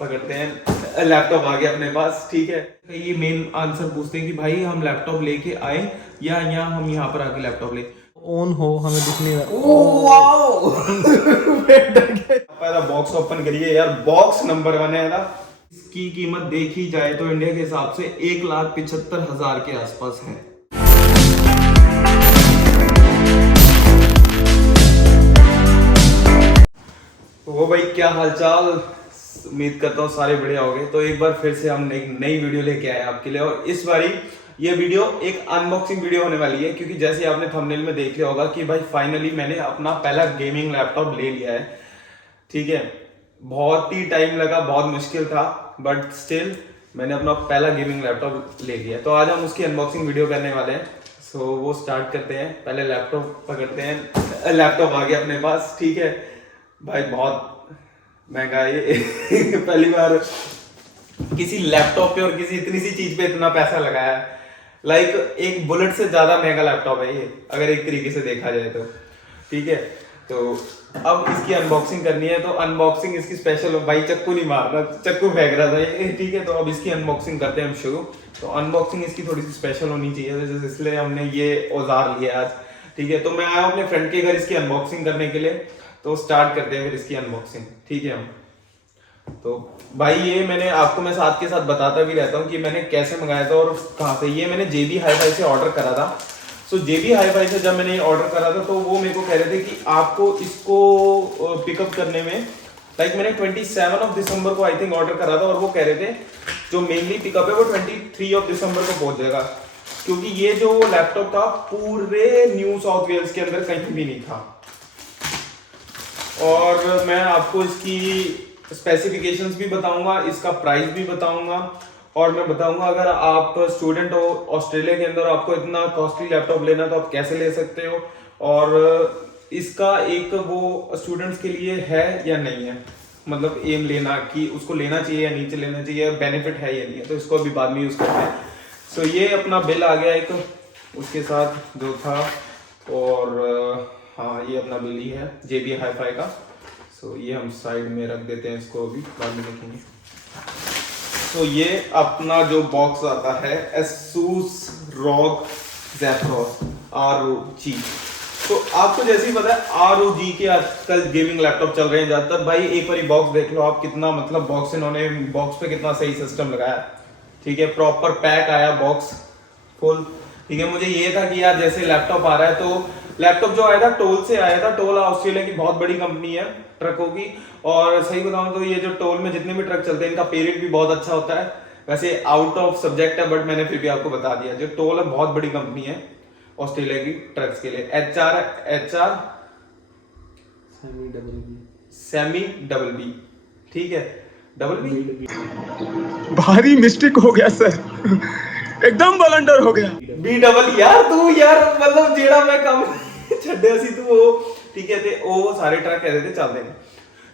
पकड़ते हैं, लैपटॉप आ गया अपने पास। ठीक है, ये मेन आंसर पूछते हैं कि भाई हम लैपटॉप लेके आए या हम यहाँ पर आके लैपटॉप ले ऑन हो, हमें दिख नहीं रहा। पहला बॉक्स ओपन करिए यार, बॉक्स नंबर 1 है ना। इसकी कीमत देखी जाए तो इंडिया के हिसाब से 1,75,000 के आसपास है। वो भाई क्या हालचाल, उम्मीद करता हूँ सारे बढ़िया हो गए। तो एक बार फिर से हम एक नई वीडियो लेके आए आपके लिए, और इस बारी ये वीडियो एक अनबॉक्सिंग वीडियो होने वाली है, क्योंकि जैसे आपने थंबनेल में देख लिया होगा कि भाई फाइनली मैंने अपना पहला गेमिंग लैपटॉप ले लिया है। ठीक है, बहुत ही टाइम लगा, बहुत मुश्किल था, बट स्टिल मैंने अपना पहला गेमिंग लैपटॉप ले लिया। तो आज हम उसकी अनबॉक्सिंग वीडियो करने वाले हैं। सो वो स्टार्ट करते हैं। पहले लैपटॉप पकड़ते हैं, लैपटॉप आ गया अपने पास। ठीक है भाई, बहुत महंगा है ये पहली बार किसी लैपटॉप पे और किसी इतनी सी चीज पे इतना पैसा लगाया है। लाइक एक बुलेट से ज्यादा महंगा लैपटॉप है ये, अगर एक तरीके से देखा जाए तो। ठीक है, तो अब इसकी अनबॉक्सिंग करनी है। तो अनबॉक्सिंग इसकी स्पेशल हो, भाई चक्कू नहीं मार रहा, चक्कू फेंक रहा था ये। ठीक है, तो अब इसकी अनबॉक्सिंग करते हैं हम शुरू। तो अनबॉक्सिंग इसकी थोड़ी सी स्पेशल होनी चाहिए, इसलिए हमने ये औजार लिया आज। ठीक है, तो मैं आया हूँ अपने फ्रेंड के घर इसकी अनबॉक्सिंग करने के लिए। तो स्टार्ट करते हैं फिर इसकी अनबॉक्सिंग। ठीक है, हम तो भाई ये मैंने आपको मैं साथ के साथ बताता भी रहता हूँ कि मैंने कैसे मंगाया था और कहाँ से। ये मैंने JB Hi-Fi से ऑर्डर करा था। सो JB Hi-Fi से जब मैंने ऑर्डर करा था तो वो मेरे को कह रहे थे कि आपको इसको पिकअप करने में, लाइक मैंने 27 दिसंबर को आई थिंक ऑर्डर करा था, और वो कह रहे थे जो मेनली पिकअप है वो 23 दिसंबर को पहुंच जाएगा, क्योंकि ये जो लैपटॉप था पूरे न्यू साउथ वेल्स के अंदर कहीं भी नहीं था। और मैं आपको इसकी स्पेसिफिकेशंस भी बताऊंगा, इसका प्राइस भी बताऊंगा, और मैं बताऊंगा अगर आप स्टूडेंट हो ऑस्ट्रेलिया के अंदर, आपको इतना कॉस्टली लैपटॉप लेना तो आप कैसे ले सकते हो, और इसका एक वो स्टूडेंट्स के लिए है या नहीं है, मतलब एम लेना कि उसको लेना चाहिए या नीचे लेना चाहिए, बेनिफिट है या नहीं है, तो इसको अभी बाद में यूज करते हैं। सो ये अपना बिल आ गया एक उसके साथ जो था, और हाँ ये अपना बिल ही है JB Hi-Fi का। सो ये हम साइड में रख देते हैं, इसको अभी बाद में देखेंगे। तो ये अपना जो बॉक्स आता है ASUS ROG Zephyrus ROG। तो आपको जैसे ही पता है ROG के आजकल गेमिंग लैपटॉप चल रहे हैं ज्यादातर। भाई एक बार बॉक्स देख लो आप, कितना मतलब बॉक्स इन्होंने बॉक्स पे कितना सही सिस्टम लगाया। ठीक है, प्रॉपर पैक आया बॉक्स फुल। ठीक है, मुझे ये था कि यार जैसे लैपटॉप आ रहा है, तो लैपटॉप जो आया था टोल से आया था। टोल ऑस्ट्रेलिया की बहुत बड़ी कंपनी है ट्रकों की, और सही बताऊं तो ये जो टोल में जितने भी ट्रक चलते हैं इनका पे रेट भी बहुत अच्छा होता है। वैसे आउट ऑफ सब्जेक्ट है, बट मैंने फिर भी आपको बता दिया। जो टोल है बहुत बड़ी कंपनी है ऑस्ट्रेलिया की ट्रक्स के लिए। HR semi double B. ठीक है, डबल बी भारी मिस्टेक हो गया सर, एकदम ब्लंडर हो गया। बी डबल यार तू यार मतलब जेड़ा मैं काम ਛੱਡਿਆ ਸੀ ਤੂੰ ਉਹ। ਠੀਕ ਹੈ, ਤੇ ਉਹ ਸਾਰੇ ਟਰੱਕ ਇਹਦੇ ਤੇ ਚੱਲਦੇ ਨੇ।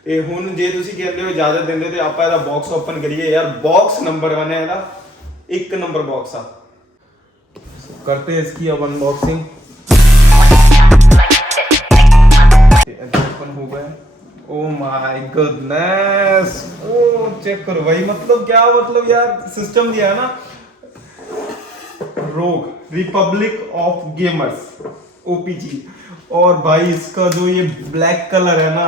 ਤੇ ਹੁਣ ਜੇ ਤੁਸੀਂ ਕਹਿੰਦੇ ਹੋ ਇਜਾਜ਼ਤ ਦਿੰਦੇ ਤੇ ਆਪਾਂ ਇਹਦਾ ਬਾਕਸ ਓਪਨ ਕਰੀਏ ਯਾਰ। ਬਾਕਸ नंबर 1 है ਇਹਦਾ, 1 नंबर बॉक्स है। करते हैं इसकी अब अनबॉक्सिंग। ओपन हो गया। Oh my goodness, oh check करो भाई, मतलब क्या मतलब यार सिस्टम दिया है ना, रोग रिपब्लिक ऑफ गेमर्स OPG। और भाई इसका जो ये ब्लैक कलर है ना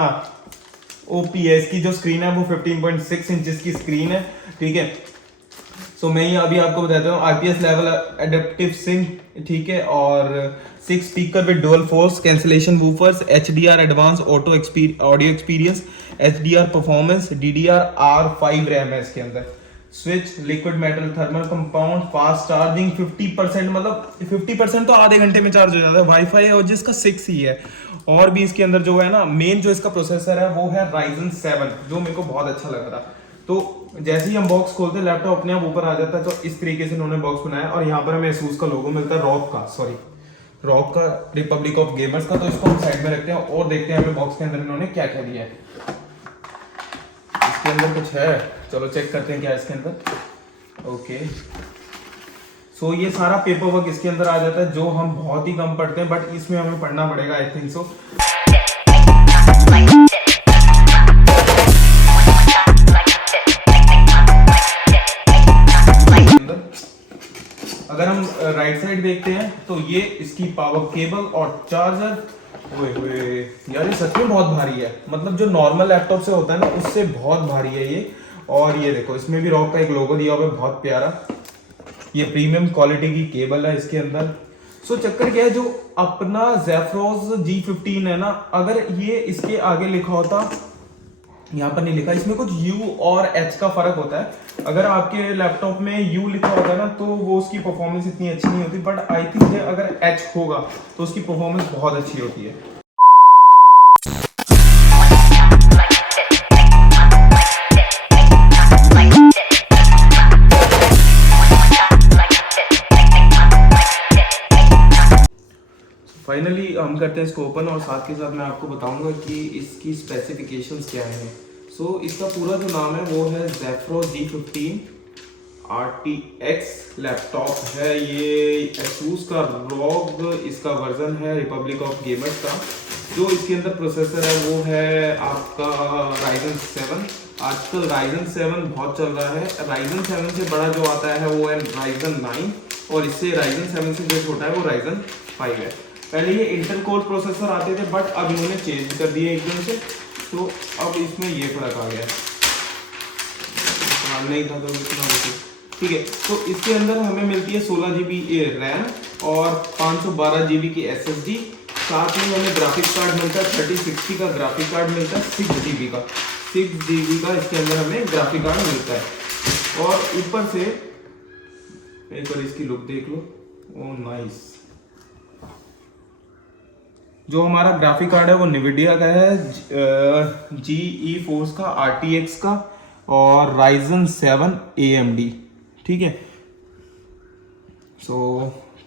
OP है। इसकी जो स्क्रीन है वो 15.6 इंचेस की स्क्रीन है। ठीक है, सो मैं ये अभी आपको बताता हूँ IPS लेवल एडेप्टिव सिंक। ठीक है, और 6 speaker with dual force cancellation woofers, HDR advance audio experience, HDR performance, DDR5 RAM है इसके अंदर। Switch liquid metal thermal compound, fast charging 50%, मतलब 50% तो आधे घंटे में चार्ज हो जाता है। वाईफाई है और जिसका 6 ही है। और भी इसके अंदर जो है ना मेन जो इसका प्रोसेसर है वो है Ryzen 7, जो मेरे को बहुत अच्छा लगा था। तो जैसे ही हम बॉक्स खोलते हैं लैपटॉप अपने आप ऊपर आ जाता है। तो इस तरीके से इन्होंने बॉक्स बनाया, और यहाँ पर हमें ASUS का लोगो मिलता है, ROG का रिपब्लिक ऑफ गेमर्स का। तो इसको हम साइड में रखते हैं और देखते हैं हमें बॉक्स के अंदर इन्होंने क्या क्या दिया है। इसके अंदर कुछ है, चलो चेक करते हैं क्या है इसके अंदर। ओके, सो ये सारा पेपर वर्क इसके अंदर आ जाता है, जो हम बहुत ही कम पढ़ते हैं, बट इसमें हमें पढ़ना पड़ेगा I think so. Right side देखते हैं तो ये इसकी पावर केबल और चार्जर। ओए यार ये सच में बहुत भारी है, मतलब जो नॉर्मल लैपटॉप से होता है ना उससे बहुत भारी है ये। और ये देखो इसमें भी रॉक का एक लोगो दिया हुआ है बहुत प्यारा। ये प्रीमियम क्वालिटी की केबल है इसके अंदर। सो चक्कर क्या है, जो अपना Zephyrus G15 है ना, अगर ये इसके आगे लिखा होता, यहाँ पर नहीं लिखा, इसमें कुछ U और H का फर्क होता है। अगर आपके लैपटॉप में U लिखा होता है ना तो वो उसकी परफॉर्मेंस इतनी अच्छी नहीं होती, बट आई थिंक अगर H होगा तो उसकी परफॉर्मेंस बहुत अच्छी होती है। फाइनली हम करते हैं इसको ओपन और साथ के साथ मैं आपको बताऊंगा कि इसकी स्पेसिफिकेशंस क्या हैं। सो इसका पूरा जो नाम है वो है Zephyrus G15 RTX लैपटॉप है। ये Asus का ROG इसका वर्जन है, रिपब्लिक ऑफ गेमर्स का। जो इसके अंदर प्रोसेसर है वो है आपका Ryzen 7। आजकल Ryzen 7 बहुत चल रहा है। Ryzen 7 से बड़ा जो आता है वो है Ryzen 9 और इससे Ryzen 7 से जो छोटा है वो Ryzen 5 है। पहले ये इंटेल कोर प्रोसेसर आते थे बट अब इन्होंने चेंज कर दिए एकदम से, तो अब इसमें ये फर्क आ गया। नहीं था तो इतना ठीक है। तो इसके अंदर हमें मिलती है 16 GB रैम और 512 GB की SSD। साथ में हमें ग्राफिक कार्ड मिलता है 3060 का ग्राफिक कार्ड मिलता है, 6 GB का इसके अंदर हमें ग्राफिक कार्ड मिलता है। और ऊपर से एक बार इसकी लुक देख लो। Oh nice. जो हमारा ग्राफिक कार्ड है वो NVIDIA का है, GeForce का RTX का और Ryzen 7 AMD। ठीक है। सो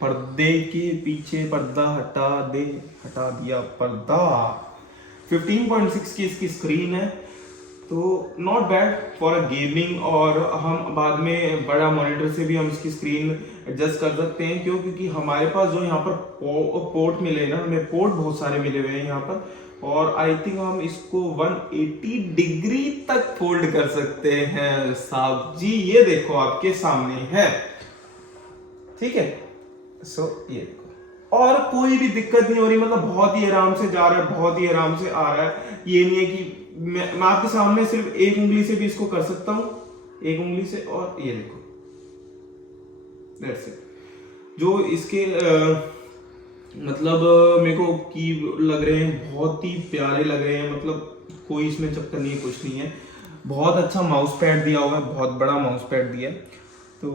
पर्दे के पीछे पर्दा हटा दिया पर्दा। 15.6 की इसकी स्क्रीन है, तो not bad for a gaming. और हम बाद में बड़ा मॉनिटर से भी हम इसकी स्क्रीन एडजस्ट कर सकते हैं, क्योंकि हमारे पास जो यहाँ पर पोर्ट मिले ना, हमें पोर्ट बहुत सारे मिले हुए हैं यहाँ पर। और आई थिंक हम इसको 180 डिग्री तक फोल्ड कर सकते हैं साहब जी। ये देखो आपके सामने है, ठीक है। सो ये देखो, और कोई भी दिक्कत नहीं हो रही, मतलब बहुत ही आराम से जा रहा है, बहुत ही आराम से आ रहा है। ये नहीं है कि मैं आपके सामने सिर्फ एक उंगली से भी इसको कर सकता हूं, एक उंगली से। और ये देखो, दैट्स इट। जो इसके मतलब मेरे को की लग रहे हैं, बहुत ही प्यारे लग रहे हैं, मतलब कोई इसमें चक्कर नहीं है, कुछ नहीं है। बहुत अच्छा माउस पैड दिया हुआ है, बहुत बड़ा माउस पैड दिया है। तो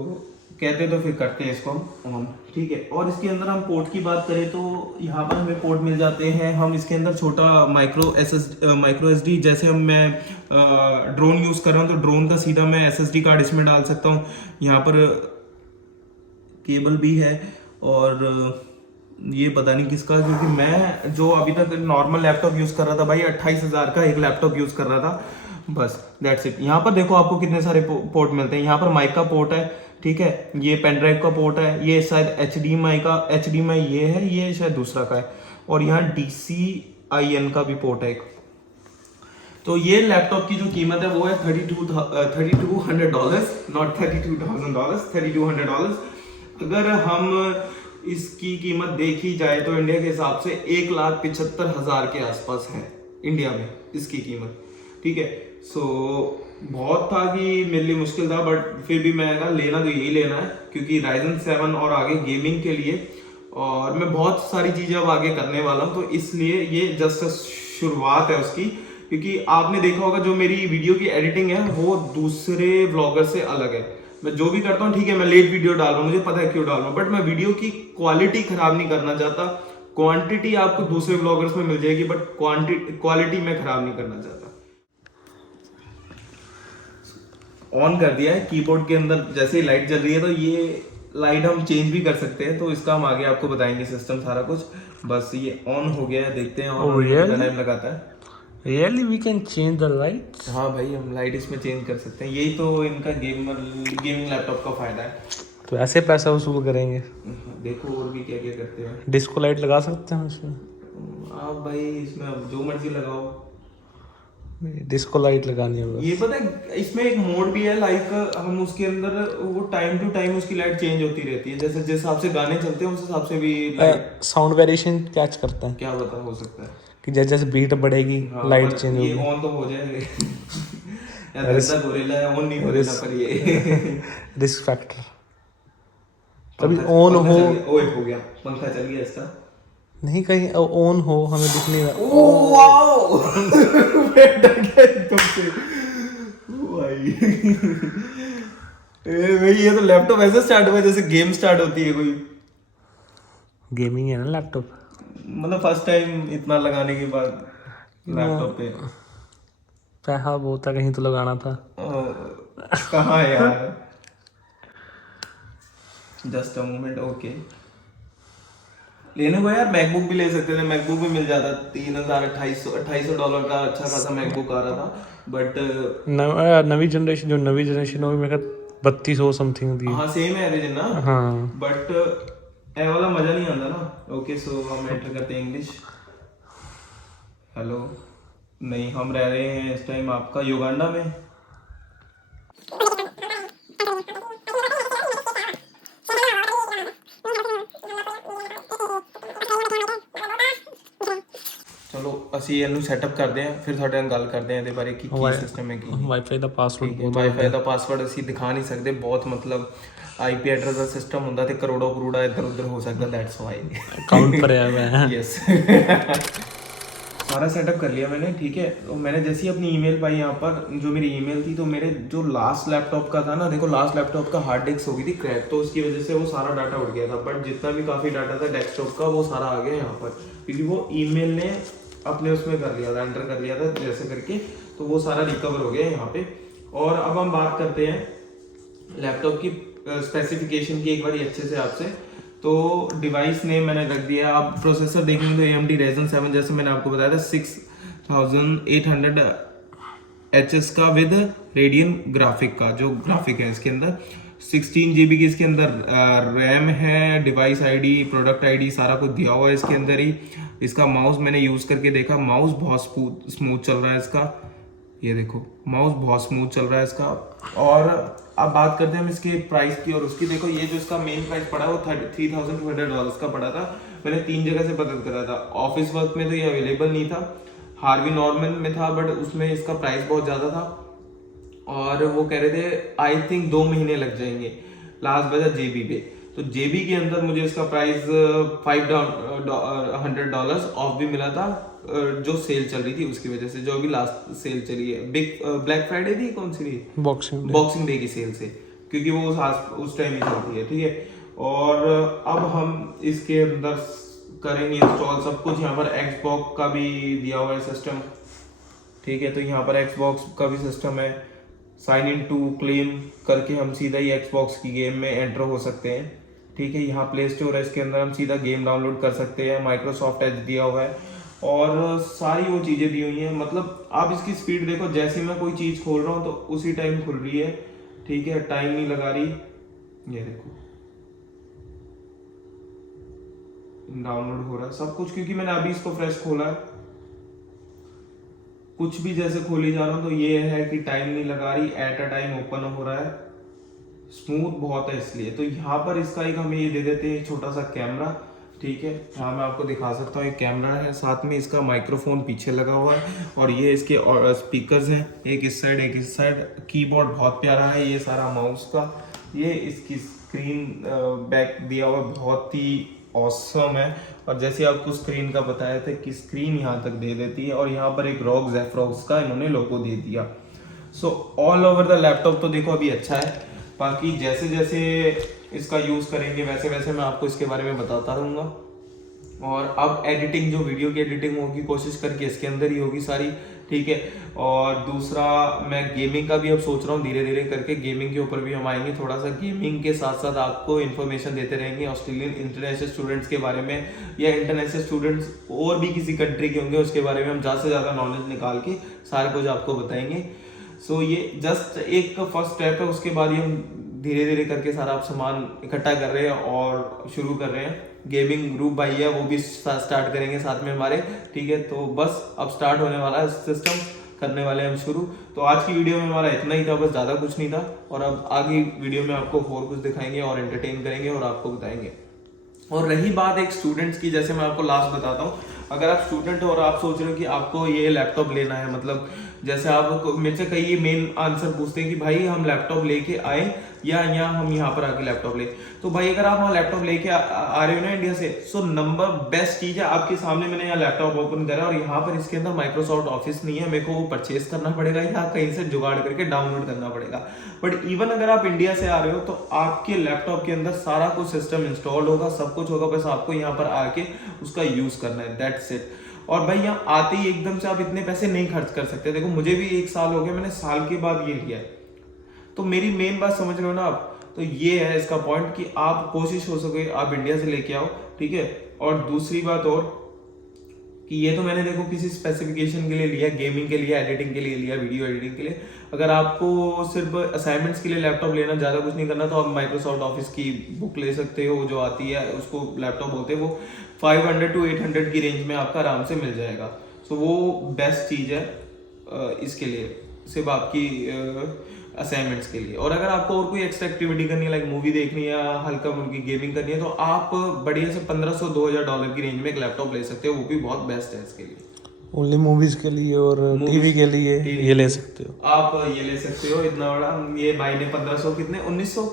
कहते तो फिर करते हैं इसको हम ऑन, ठीक है। और इसके अंदर हम पोर्ट की बात करें तो यहाँ पर हमें पोर्ट मिल जाते हैं। हम इसके अंदर छोटा माइक्रो SD, जैसे हम मैं ड्रोन यूज़ कर रहा हूँ तो ड्रोन का सीधा मैं SSD कार्ड इसमें डाल सकता हूँ। यहाँ पर केबल भी है, और ये पता नहीं किसका, क्योंकि मैं जो अभी तक नॉर्मल लैपटॉप यूज़ कर रहा था भाई, 28,000 का एक लैपटॉप यूज़ कर रहा था, बस दैट्स इट। यहाँ पर देखो आपको कितने सारे पोर्ट मिलते हैं। यहाँ पर माइक का पोर्ट है, ठीक है। ये पेन ड्राइव का पोर्ट है, ये शायद HDMI ये है, ये शायद दूसरा का है। और यहाँ DCIN का भी पोर्ट है एक। तो ये लैपटॉप की जो कीमत है वो है $3,200, नॉट $32,000, $3,200। अगर हम इसकी कीमत देखी जाए तो इंडिया के हिसाब से 1,75,000 के आसपास है इंडिया में इसकी कीमत, ठीक है। सो बहुत था कि मेरे लिए मुश्किल था, बट फिर भी मैं लेना तो यही लेना है, क्योंकि Ryzen 7 और आगे गेमिंग के लिए, और मैं बहुत सारी चीज़ें अब आगे करने वाला हूँ, तो इसलिए ये जस्ट शुरुआत है उसकी। क्योंकि आपने देखा होगा जो मेरी वीडियो की एडिटिंग है वो दूसरे व्लॉगर से अलग है। मैं जो भी करता हूँ, ठीक है, मैं लेट वीडियो डाल रहा हूँ, मुझे पता है क्यों डाल रहा हूँ, बट मैं वीडियो की क्वालिटी खराब नहीं करना चाहता। क्वांटिटी आपको दूसरे व्लॉगर्स में मिल जाएगी, बट क्वालिटी मैं खराब नहीं करना चाहता। ऑन कर दिया है कीबोर्ड के अंदर, जैसे ही लाइट जल रही है तो ये लाइट हम चेंज भी कर सकते हैं, तो इसका हम आगे आपको बताएंगे सिस्टम सारा कुछ। बस ये ऑन हो गया है, देखते हैं और कितना टाइम लगाता है। Really, we can change the lights? हाँ भाई, हम लाइट इसमें चेंज कर सकते हैं, यही तो इनका गेमिंग लैपटॉप का फायदा है। तो ऐसे पैसा वसूल करेंगे। देखो और भी क्या क्या करते हैं। डिस्को लाइट लगा सकते हैं उसमें। आप भाई इसमें अब जो मर्जी लगाओ। डिस्को लाइट लगानी है बस। ये पता है इसमें एक मोड भी है, लाइक हम उसके अंदर वो टाइम टू टाइम उसकी लाइट चेंज होती रहती है, जैसे जिस हिसाब से गाने चलते हैं उस हिसाब से भी लाइट। साउंड वेरिएशन कैच करता है क्या पता, हो सकता है। कि जैसे जैसे बीट बढ़ेगी हाँ, लाइट पर चेंज ये होगी। ऑन तो हो जाएगा या ऐसा गोरिल्ला है, ऑन नहीं हो रहा पर ये रिस्क फैक्टर। कभी पंखा ऑन पंखा हो चल गया, ओए हो गया, पंखा चल गया इसका। नहीं, कहीं ऑन हो हमें दिख नहीं रहा। ओह वाओ मैं डर गया एकदम से भाई भाई ये तो लैपटॉप ऐसे स्टार्ट हुआ जैसे गेम स्टार्ट होती है कोई, गेमिंग है ना लैपटॉप। मतलब फर्स्ट टाइम इतना लगाने के बाद लैपटॉप पे। पैसा बहुत था, कहीं तो लगाना था। कहाँ है यार, जस्ट अ मोमेंट। ओके, लेने को यार मैकबुक भी ले सकते थे, मैकबुक भी मिल जाता, $2800 का अच्छा खासा मैकबुक आ रहा था, बट नवी जनरेशन होगी मेरे ख्याल 3200 समथिंग दी। हाँ सेम है रीजन ना, हाँ बट ए वाला मजा नहीं आता ना। ओके सो हम एंटर करते हैं इंग्लिश। हेलो, नहीं हम रह रहे हैं इस टाइम आपका युगांडा में। ਚਲੋ ਅਸੀਂ ਇਹਨੂੰ ਸੈਟਅਪ ਕਰਦੇ ਹਾਂ, ਫਿਰ ਤੁਹਾਡੇ ਨਾਲ ਗੱਲ ਕਰਦੇ ਹਾਂ ਇਹਦੇ ਬਾਰੇ ਕਿ ਕੀ ਸਿਸਟਮ ਹੈ ਕੀ ਵਾਈਫਾਈ ਦਾ ਪਾਸਵਰਡ ਬਹੁਤ ਵਾਈਫਾਈ ਦਾ ਪਾਸਵਰਡ ਅਸੀਂ ਦਿਖਾ ਨਹੀਂ ਸਕਦੇ, ਬਹੁਤ ਮਤਲਬ ਆਈਪੀ ਐਡਰੈਸ ਦਾ ਸਿਸਟਮ ਹੁੰਦਾ ਤੇ ਕਰੋੜੋ ਕਰੋੜਾ ਇੱਧਰ ਉੱਧਰ ਹੋ ਸਕਦਾ, दैट्स व्हाई अकाउंट पर आया हुआ है। यस सारा सेटअप कर लिया मैंने, ठीक है। तो मैंने जैसे ही अपनी ईमेल पाई यहाँ पर, जो मेरी ईमेल थी, तो मेरे जो लास्ट लैपटॉप का था ना, देखो लास्ट लैपटॉप का हार्ड डिस्क हो गई थी क्रैक, तो उसकी वजह से वो सारा डाटा उड़ गया था, बट जितना भी काफ़ी डाटा था डेस्कटॉप का वो सारा आ गया यहाँ पर, क्योंकि वो ईमेल ने अपने उसमें कर लिया था, एंटर कर लिया था जैसे करके, तो वो सारा रिकवर हो गया यहाँ पे। और अब हम बात करते हैं लैपटॉप की स्पेसिफिकेशन की एक बार अच्छे से आपसे। तो डिवाइस नेम मैंने रख दिया, आप प्रोसेसर देखेंगे तो AMD Ryzen 7, जैसे मैंने आपको बताया था 6800 HS का विद रेडियन ग्राफिक का, जो ग्राफिक है इसके अंदर 16 GB की इसके अंदर रैम है, डिवाइस आईडी, प्रोडक्ट आईडी सारा कुछ दिया हुआ है इसके अंदर ही। इसका माउस मैंने यूज़ करके देखा, माउस बहुत स्मूथ चल रहा है इसका, ये देखो माउस बहुत स्मूथ चल रहा है इसका। और अब बात करते हैं हम इसके प्राइस की और उसकी। देखो ये जो इसका मेन प्राइस पड़ा वो $3200 का पड़ा था। मैंने 3 जगह से पता करा था, ऑफिस वर्क में तो ये अवेलेबल नहीं था, हार्वी नॉर्मन में था, बट उसमें इसका प्राइस बहुत ज़्यादा था और वो कह रहे थे आई थिंक 2 महीने लग जाएंगे। लास्ट बजा JB पे, तो JB के अंदर मुझे इसका प्राइस $500 ऑफ भी मिला था, जो सेल चल रही थी उसकी वजह से, जो अभी लास्ट सेल चली है, बिग ब्लैक फ्राइडे थी, कौन सी थी, बॉक्सिंग डे की सेल से, क्योंकि वो उस टाइम ही चलती है, ठीक है। और अब हम इसके अंदर करेंगे इंस्टॉल सब कुछ। यहाँ पर Xbox का भी दिया हुआ है सिस्टम, ठीक है, तो यहाँ पर Xbox का भी सिस्टम है। साइन इन टू क्लेम करके हम सीधा ही Xbox की गेम में एंटर हो सकते हैं, ठीक है। यहाँ प्ले स्टोर है, इसके अंदर हम सीधा गेम डाउनलोड कर सकते हैं, माइक्रोसॉफ्ट एज दिया हुआ है और सारी वो चीज़ें दी हुई हैं। मतलब आप इसकी स्पीड देखो, जैसे मैं कोई चीज़ खोल रहा हूँ तो उसी टाइम खुल रही है, ठीक है, टाइम नहीं लगा रही। ये देखो डाउनलोड हो रहा है सब कुछ, क्योंकि मैंने अभी इसको फ्रेश खोला है। कुछ भी जैसे खोली जा रहा हूँ तो ये है कि टाइम नहीं लगा रही, एट अ टाइम ओपन हो रहा है, स्मूथ बहुत है इसलिए। तो यहाँ पर इसका एक हमें ये दे देते हैं छोटा सा कैमरा, ठीक है, यहाँ मैं आपको दिखा सकता हूँ, एक कैमरा है, साथ में इसका माइक्रोफोन पीछे लगा हुआ है और ये इसके स्पीकर्स हैं, एक इस साइड एक इस साइड। कीबोर्ड बहुत प्यारा है, ये सारा माउस का, ये इसकी स्क्रीन बैक दिया हुआ बहुत ही ऑसम है। और जैसे आपको स्क्रीन का बताया था कि स्क्रीन यहाँ तक दे देती है और यहाँ पर एक ROG Zephyrus का इन्होंने लोगो दे दिया। So all over the laptop तो देखो अभी अच्छा है, बाकी जैसे जैसे इसका यूज़ करेंगे वैसे वैसे मैं आपको इसके बारे में बताता रहूँगा। और अब एडिटिंग, जो वीडियो की एडिटिंग होगी, कोशिश करके इसके अंदर ही होगी सारी, ठीक है। और दूसरा मैं गेमिंग का भी अब सोच रहा हूँ, धीरे धीरे करके गेमिंग के ऊपर भी हम आएंगे, थोड़ा सा गेमिंग के साथ साथ आपको इन्फॉर्मेशन देते रहेंगे ऑस्ट्रेलियन इंटरनेशनल स्टूडेंट्स के बारे में, या इंटरनेशनल स्टूडेंट्स और भी किसी कंट्री के होंगे उसके बारे में हम ज़्यादा से ज़्यादा नॉलेज निकाल के सारा कुछ आपको बताएंगे। सो ये जस्ट एक फर्स्ट स्टेप है, उसके बाद ही हम धीरे धीरे करके सारा आप सामान इकट्ठा कर रहे हैं और शुरू कर रहे हैं। गेमिंग ग्रुप भाई है वो भी स्टार्ट करेंगे साथ में हमारे, ठीक है। तो बस अब स्टार्ट होने वाला है सिस्टम, करने वाले हैं हम शुरू। तो आज की वीडियो में हमारा इतना ही था, बस ज़्यादा कुछ नहीं था। और अब आगे वीडियो में आपको और कुछ दिखाएंगे और एंटरटेन करेंगे और आपको बताएंगे। और रही बात एक स्टूडेंट्स की, जैसे मैं आपको लास्ट बताता हूँ, अगर आप स्टूडेंट हो और आप सोच रहे हो कि आपको ये लैपटॉप लेना है, मतलब जैसे आप मेरे से कई मेन आंसर पूछते हैं कि भाई हम लैपटॉप लेके आए या हम यहाँ पर आके लैपटॉप ले। तो भाई अगर आप वहाँ लैपटॉप लेके आ रहे हो ना इंडिया से, सो नंबर बेस्ट चीज़ है आपके सामने। मैंने यहाँ लैपटॉप ओपन करा और यहाँ पर इसके अंदर माइक्रोसॉफ्ट ऑफिस नहीं है, मेरे को वो परचेज करना पड़ेगा या कहीं से जुगाड़ करके डाउनलोड करना पड़ेगा। बट इवन अगर आप इंडिया से आ रहे हो तो आपके लैपटॉप के अंदर सारा कुछ सिस्टम इंस्टॉल होगा, सब कुछ होगा, बस आपको यहाँ पर आके उसका यूज करना है, दैट्स इट। और भाई यहाँ आते ही एकदम से आप इतने पैसे नहीं खर्च कर सकते। देखो मुझे भी 1 साल हो गया, मैंने साल के बाद ये लिया है। तो मेरी मेन बात समझ रहे हो ना आप, तो ये है इसका पॉइंट कि आप कोशिश हो सके आप इंडिया से लेके आओ, ठीक है। और दूसरी बात और कि ये तो मैंने देखो किसी स्पेसिफिकेशन के लिए लिया, गेमिंग के लिए, एडिटिंग के लिए लिया, वीडियो एडिटिंग के लिए। अगर आपको सिर्फ असाइनमेंट्स के लिए लैपटॉप लेना, ज़्यादा कुछ नहीं करना, तो आप माइक्रोसॉफ्ट ऑफिस की बुक ले सकते हो, जो आती है उसको लैपटॉप बोलते हैं। वो 500 to 800 की रेंज में आपका आराम से मिल जाएगा। सो वो बेस्ट चीज़ है इसके लिए, सिर्फ आपकी असाइनमेंट्स के लिए। और अगर आपको और कोई एक्स्ट्रा एक्टिविटी करनी है, लाइक मूवी देखनी है या हल्का मुल्की गेमिंग करनी है, तो आप बढ़िया से $1500-2000 की रेंज में एक लैपटॉप ले सकते हो, वो भी बहुत बेस्ट है इसके लिए। ओनली मूवीज के लिए और टीवी के लिए ये ले सकते हो आप ये ले सकते हो इतना बड़ा। ये भाई ने 1500 कितने 1900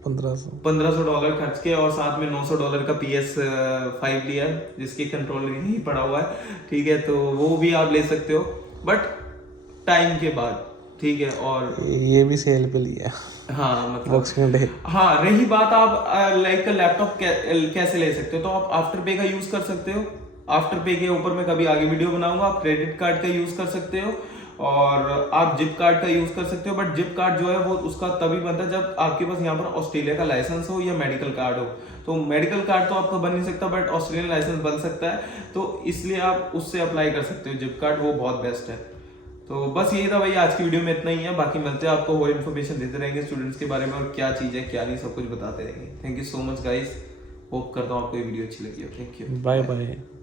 $1500 खर्च के और साथ में $900 का PS5 लिया है, जिसकी कंट्रोलर यहीं पड़ा हुआ है, ठीक है। तो वो भी आप ले सकते हो, बट टाइम के बाद, ठीक है। और ये भी सेल पे लिया, हाँ मतलब बॉक्सिंग डे। हाँ, रही बात आप लाइक लैपटॉप कैसे ले सकते हो, तो आप आफ्टर पे का यूज कर सकते हो। आफ्टर पे के ऊपर मैं कभी आगे वीडियो बनाऊंगा। आप क्रेडिट कार्ड का यूज कर सकते हो और आप जिप कार्ड का यूज कर सकते हो। बट जिप कार्ड जो है वो उसका तभी बनता है जब आपके पास यहाँ पर ऑस्ट्रेलिया का लाइसेंस हो या मेडिकल कार्ड हो। तो मेडिकल कार्ड तो आपका बन नहीं सकता, बट ऑस्ट्रेलियन लाइसेंस बन सकता है, तो इसलिए आप उससे अप्लाई कर सकते हो जिप कार्ड, वो बहुत बेस्ट है। तो बस यही था भाई, आज की वीडियो में इतना ही है। बाकी मिलते हैं आपको और इन्फॉर्मेशन देते रहेंगे स्टूडेंट्स के बारे में, और क्या चीज़ है क्या नहीं, सब कुछ बताते रहेंगे। Thank you so much guys, hope करता हूँ आपको ये वीडियो अच्छी लगी हो। Thank you, bye bye.